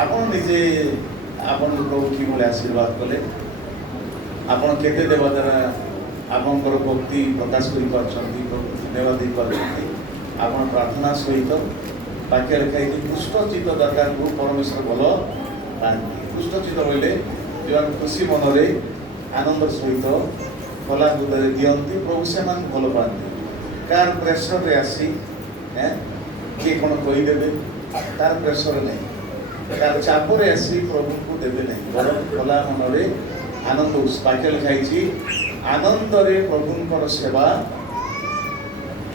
ଆପଣ ନିଜେ ଆପଣଙ୍କୁ ପ୍ରଭୁ କିଭଳି ଆଶୀର୍ବାଦ କଲେ ଆପଣ କେତେ ଦେବା ଦ୍ୱାରା ଆପଣଙ୍କର ଭକ୍ତି ପ୍ରକାଶ କରିପାରୁଛନ୍ତି ଧନ୍ୟବାଦ ଦେଇପାରୁଛନ୍ତି ଆପଣ ପ୍ରାର୍ଥନା ସହିତ ବାକ୍ୟ ଲେଖାଇଛି କୃଷ୍ଣଚିତ୍ତ ଦରକାରକୁ ପରମେଶ୍ୱର ଭଲ ପାଆନ୍ତି କୃଷ୍ଣଚିତ୍ତ ବୋଇଲେ ଯେଉଁମାନେ ଖୁସି ମନରେ ଆନନ୍ଦର ସହିତ ଖୋଲା ହୃଦୟରେ ଦିଅନ୍ତି ପ୍ରଭୁ ସେମାନଙ୍କୁ ଭଲ ପାଆନ୍ତି କାହାର ପ୍ରେସରରେ ଆସି କିଏ କ'ଣ କହିଦେବେ ତାର ପ୍ରେସର ନାହିଁ ତାର ଚାପରେ ଆସି ପ୍ରଭୁଙ୍କୁ ଦେବେ ନାହିଁ ବରଂ ଖୋଲା ମନରେ ଆନନ୍ଦ ବାକ୍ୟ ଲେଖାଇଛି ଆନନ୍ଦରେ ପ୍ରଭୁଙ୍କର ସେବା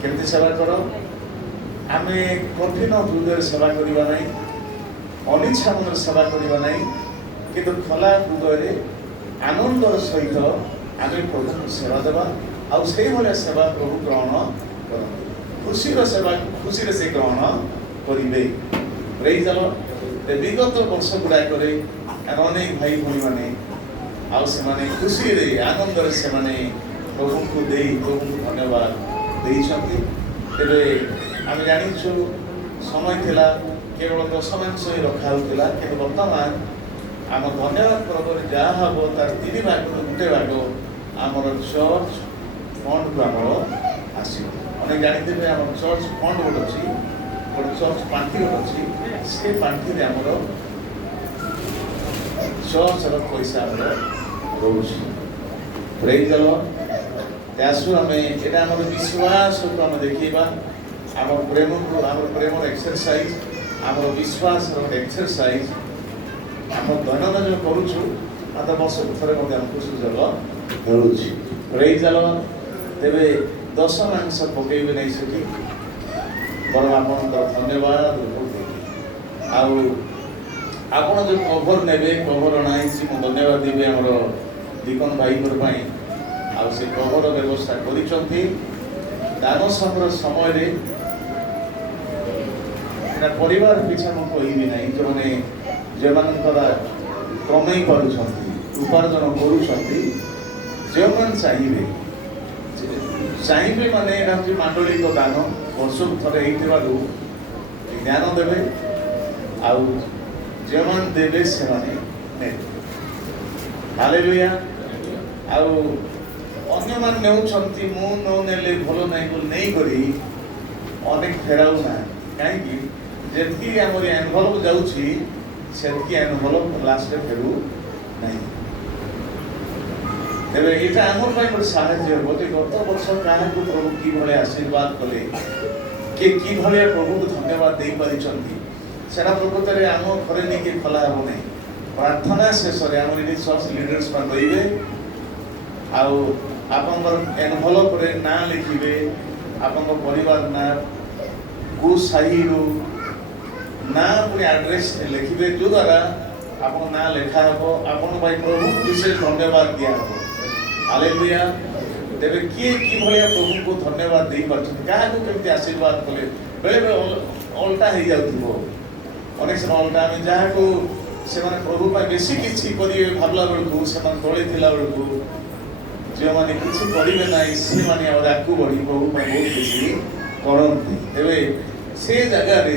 କେମିତି ସେବା କର ଆମେ କଠିନ ହୃଦୟରେ ସେବା କରିବା ନାହିଁ ଅନିଚ୍ଛା ମନରେ ସେବା କରିବା ନାହିଁ କିନ୍ତୁ ଖୋଲା ହୃଦୟରେ ଆନନ୍ଦର ସହିତ ଆମେ ପ୍ରଭୁଙ୍କୁ ସେବା ଦେବା ଆଉ ସେଇଭଳିଆ ସେବା ପ୍ରଭୁ ଗ୍ରହଣ କରନ୍ତି ଖୁସିର ସେବା ଖୁସିରେ ସେ ଗ୍ରହଣ କରିବେ ପ୍ରେଜ୍ ଦ ଲର୍ଡ ବିଗତ ବର୍ଷ ଗୁଡ଼ାକରେ ଅନେକ ଭାଇ ଭଉଣୀମାନେ ଆଉ ସେମାନେ ଖୁସିରେ ଆନନ୍ଦରେ ସେମାନେ ପ୍ରଭୁଙ୍କୁ ଦେଇ ପ୍ରଭୁଙ୍କୁ ଧନ୍ୟବାଦ ଦେଇଛନ୍ତି ତେବେ ଆମେ ଜାଣିଛୁ ସମୟ ଥିଲା କେବଳ ଦଶମାଂଶ ହିଁ ରଖା ହେଉଥିଲା କିନ୍ତୁ ବର୍ତ୍ତମାନ ଆମ ଧନ୍ୟବାଦ ପର୍ବରେ ଯାହା ହେବ ତାର 3 ଭାଗରୁ 1 ଭାଗ ଆମର ଚର୍ଚ୍ଚ ଫଣ୍ଡକୁ ଆମର ଆସିବ ଅନେକ ଜାଣିଥିବେ ଆମର ଚର୍ଚ୍ଚ ଫଣ୍ଡ ଗୋଟେ ଅଛି ଗୋଟେ ଚର୍ଚ୍ଚ ପାଣ୍ଠି ଗୋଟେ ଅଛି ସେ ପାଣ୍ଠିରେ ଆମର ଚର୍ଚ୍ଚର ପଇସା ଆମର ରହୁଛି ପ୍ରେଜ୍ ଦ ଲର୍ଡ ଆସୁ ଆମେ ଏଇଟା ଆମର ବିଶ୍ୱାସକୁ ଆମେ ଦେଖେଇବା ଆମର ପ୍ରେମର ଏକ୍ସରସାଇଜ ଆମର ବିଶ୍ୱାସର ଗୋଟେ ଏକ୍ସରସାଇଜ ଆମ ଦୈନନ୍ଦିନ କରୁଛୁ ମାତ୍ର ବର୍ଷକୁ ଥରେ ମଧ୍ୟ ଆମକୁ ସୁଯୋଗ ମିଳୁଛି ପ୍ରେଜ୍ ଦ ଲର୍ଡ ତେବେ ଦଶମାଂଶ ପକେଇବେ ନାହିଁ ସେଠି ବରଂ ଆପଣଙ୍କର ଧନ୍ୟବାଦ ଆଉ ଆପଣ ଯେଉଁ କଭର ନେବେ କଭର ଅଣାଇଛି ମୁଁ ଧନ୍ୟବାଦ ଦେବି ଆମର ଦୀପନ ଭାଇଙ୍କର ପାଇଁ ଆଉ ସେ କଭର ବ୍ୟବସ୍ଥା କରିଛନ୍ତି ଦାନ ସଂଗ୍ରହ ସମୟରେ ପରିବାର ପିଛା ମୁଁ କହିବି ନାହିଁ ଯେଉଁମାନଙ୍କର କମେଇ ପାରୁଛନ୍ତି ଉପାର୍ଜନ କରୁଛନ୍ତି ଯେଉଁମାନେ ଚାହିଁବେ ମାନେ ଏଇଟା ହେଉଛି ମାଣ୍ଡଳିକ ଦାନ ବର୍ଷକୁ ଥରେ ହେଇଥିବାରୁ ଜ୍ଞାନ ଦେବେ ଆଉ ଯେଉଁମାନେ ଦେବେ ସେମାନେ ନେବେ ହାଲେଲୁୟା ଆଉ ଅନ୍ୟମାନେ ନେଉଛନ୍ତି ମୁଁ ନ ନେଲେ ଭଲ ନାହିଁ ବୋଲି ନେଇକରି ଅନେକ ଫେରାଉ ନାହାନ୍ତି କାହିଁକି ଯେତିକି ଆମର ଏନଭଲପ ଯାଉଛି ସେତିକି ଏନଭଲପ ଲାଷ୍ଟରେ ଫେରୁ ନାହିଁ ତେବେ ଏଇଟା ଆମର ପାଇଁ ଗୋଟେ ସାହାଯ୍ୟ ହେବ ଯେ ଗତ ବର୍ଷ କାହାକୁ ପ୍ରଭୁ କିଭଳି ଆଶୀର୍ବାଦ କଲେ କିଏ କିଭଳିଆ ପ୍ରଭୁକୁ ଧନ୍ୟବାଦ ଦେଇପାରିଛନ୍ତି ସେଟା ପ୍ରକୃତରେ ଆମ ଘରେ ନେଇକି ଖୋଲା ହେବ ନାହିଁ ପ୍ରାର୍ଥନା ଶେଷରେ ଆମର ଏଠି ଚର୍ଚ୍ଚ ଲିଡର୍ସ ମାନେ ରହିବେ ଆଉ ଆପଣଙ୍କର ଏନଭଲପରେ ନାଁ ଲେଖିବେ ଆପଣଙ୍କ ପରିବାର ନାଁ କୋଉ ସାହିରୁ ନାଁ ପୁଣି ଆଡ୍ରେସ ଲେଖିବେ ଯୋଉଦ୍ୱାରା ଆପଣଙ୍କ ନାଁ ଲେଖା ହେବ ଆପଣଙ୍କ ପାଇଁ ପ୍ରଭୁ ବିଶେଷ ଧନ୍ୟବାଦ ଦିଆହେବ ହାଲେଲୁୟା ତେବେ କିଏ କିଭଳିଆ ପ୍ରଭୁଙ୍କୁ ଧନ୍ୟବାଦ ଦେଇପାରୁଛନ୍ତି କାହାକୁ କେମିତି ଆଶୀର୍ବାଦ କଲେ ବେଳେବେଳେ ଅଲଟା ହେଇଯାଉଥିବ ଅନେକ ସମୟ ଅଲଟା ଆମେ ଯାହାକୁ ସେମାନେ ପ୍ରଭୁ ପାଇଁ ବେଶୀ କିଛି କରିବେ ଭାବିଲା ବେଳକୁ ସେମାନେ ତଳେ ଥିଲା ବେଳକୁ ଯେଉଁମାନେ କିଛି କରିବେ ନାହିଁ ସେମାନେ ଆଉ ଆଗକୁ ବଢ଼ି ପ୍ରଭୁ ପାଇଁ ବହୁତ ବେଶୀ କରନ୍ତି ତେବେ ସେ ଜାଗାରେ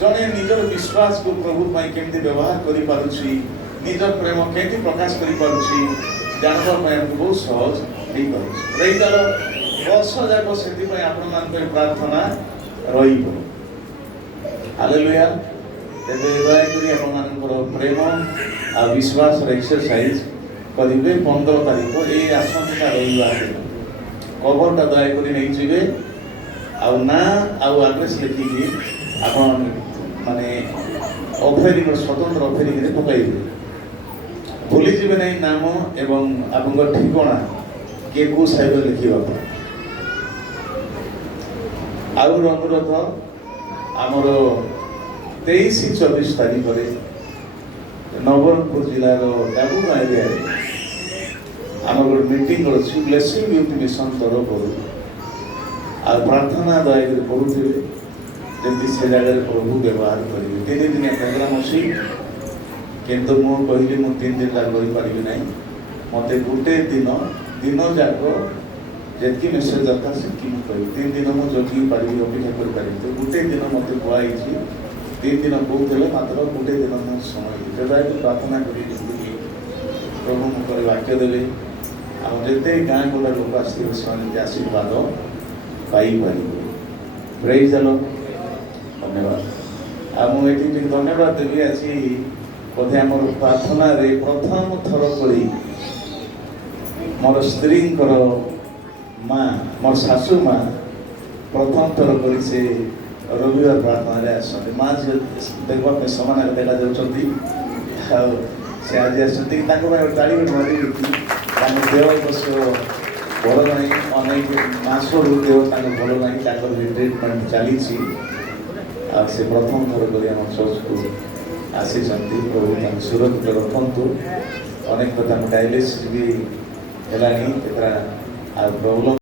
ଜଣେ ନିଜର ବିଶ୍ୱାସକୁ ପ୍ରଭୁ ପାଇଁ କେମିତି ବ୍ୟବହାର କରିପାରୁଛି ନିଜର ପ୍ରେମ କେମିତି ପ୍ରକାଶ କରିପାରୁଛି ଜାଣିବା ପାଇଁ ଆମକୁ ବହୁତ ସହଜ ହେଇପାରୁଛି ରହିତାର ବର୍ଷ ଯାକ ସେଥିପାଇଁ ଆପଣମାନଙ୍କ ପ୍ରାର୍ଥନା ରହିବ ହାଲେଲୁୟା ତେବେ ଦୟାକରି ଆପଣମାନଙ୍କର ପ୍ରେମ ଆଉ ବିଶ୍ୱାସର ଏକ୍ସରସାଇଜ କରିବେ 15 ତାରିଖ ଏଇ ଆସନ୍ତା ରବିବାର ଦିନ। କଭରଟା ଦୟାକରି ନେଇଯିବେ ଆଉ ନା ଆଉ ଆଡ୍ରେସ୍ ଲେଖିକି ଆପଣ ମାନେ ଅଫେରିଂର ସ୍ୱତନ୍ତ୍ର ଅଫେରିଂରେ ପକାଇବେ। ଭୁଲିଯିବେ ନାହିଁ ନାମ ଏବଂ ଆପଣଙ୍କ ଠିକଣା କିଏ କେଉଁ ସାହିରେ ଲେଖିବା ପାଇଁ। ଆଉ ଗୋଟେ ଅନୁରୋଧ, ଆମର 23-24 ତାରିଖରେ ନବରଙ୍ଗପୁର ଜିଲ୍ଲାର ଡାବୁଗାଁ ଏରିଆରେ ଆମର ଗୋଟେ ମିଟିଂ ଅଛି ବ୍ଲେସିଂ ୟୁଥ୍ ମିଶନ ତରଫରୁ। ଆଉ ପ୍ରାର୍ଥନା ଦୟାକରି କରୁଥିବେ ଯେମିତି ସେ ଜାଗାରେ ପ୍ରଭୁ ବ୍ୟବହାର କରିବେ। 3 ଦିନିଆ ପ୍ରୋଗ୍ରାମ ଅଛି, କିନ୍ତୁ ମୁଁ କହିଲି ମୁଁ 3 ଦିନ ଯାକ ରହିପାରିବି ନାହିଁ। ମୋତେ ଗୋଟେ ଦିନ ଯାକ ଯେତିକି ମେସେଜ ଦରକାର ସେତିକି ମୁଁ କହିବି। 3 ଦିନ ମୁଁ ଜଗି ପାରିବି, ଅପେକ୍ଷା କରିପାରିବି। ତ ଗୋଟେ ଦିନ ମୋତେ କୁହାଯାଇଛି, 3 ଦିନ କହୁଥିଲେ ମାତ୍ର ଗୋଟେ ଦିନ ମୁଁ ସମୟ ଦୟାକରି ପ୍ରାର୍ଥନା କରି ଯେମିତି ପ୍ରଭୁ ମୋ ପରେ ବାକ୍ୟ ଦେବେ ଆଉ ଯେତେ ଗାଁ ଗଣ୍ଡା ଲୋକ ଆସିଥିବେ ସେମାନେ ଯେମିତି ଆଶୀର୍ବାଦ ପାଇପାରିବେ। ପ୍ରେଜ୍ ଦ ଲର୍ଡ। ଧନ୍ୟବାଦ। ଆଉ ମୁଁ ଏଠି ଟିକେ ଧନ୍ୟବାଦ ଦେବି। ଆଜି ବୋଧେ ଆମର ପ୍ରାର୍ଥନାରେ ପ୍ରଥମ ଥର କରି ମୋର ସ୍ତ୍ରୀଙ୍କର ମା, ମୋର ଶାଶୁ ମା ପ୍ରଥମ ଥର କରି ସେ ରବିବାର ପ୍ରାର୍ଥନାରେ ଆସନ୍ତି। ମା ଝିଅ ଦେଖିବା ପାଇଁ ସମାନ ଦେଖାଯାଉଛନ୍ତି। ଆଉ ସେ ଆଜି ଆସିଛନ୍ତି, ତାଙ୍କ ପାଇଁ ଗୋଟେ ତାଳି ମାରିବି କି ତାଙ୍କ ଦେହ ଅବଶ୍ୟ ଭଲ ନାହିଁ, ଅନେକ ମାସରୁ ଦେହ ତାଙ୍କ ଭଲ ନାହିଁ, ତାଙ୍କର ବି ଟ୍ରିଟମେଣ୍ଟ ଚାଲିଛି। ଆଉ ସେ ପ୍ରଥମ ଥର କରି ଆମ ଚର୍ଚ୍ଚକୁ ଆସିଛନ୍ତି। ପ୍ରଭୁ ତାଙ୍କୁ ସୁରକ୍ଷିତ ରଖନ୍ତୁ। ଅନେକ କଥା ଡାଇଲିସିସ୍ ବି ହେଲାଣି କେତେଟା ଆଉ ପ୍ରୋବ୍ଲେମ୍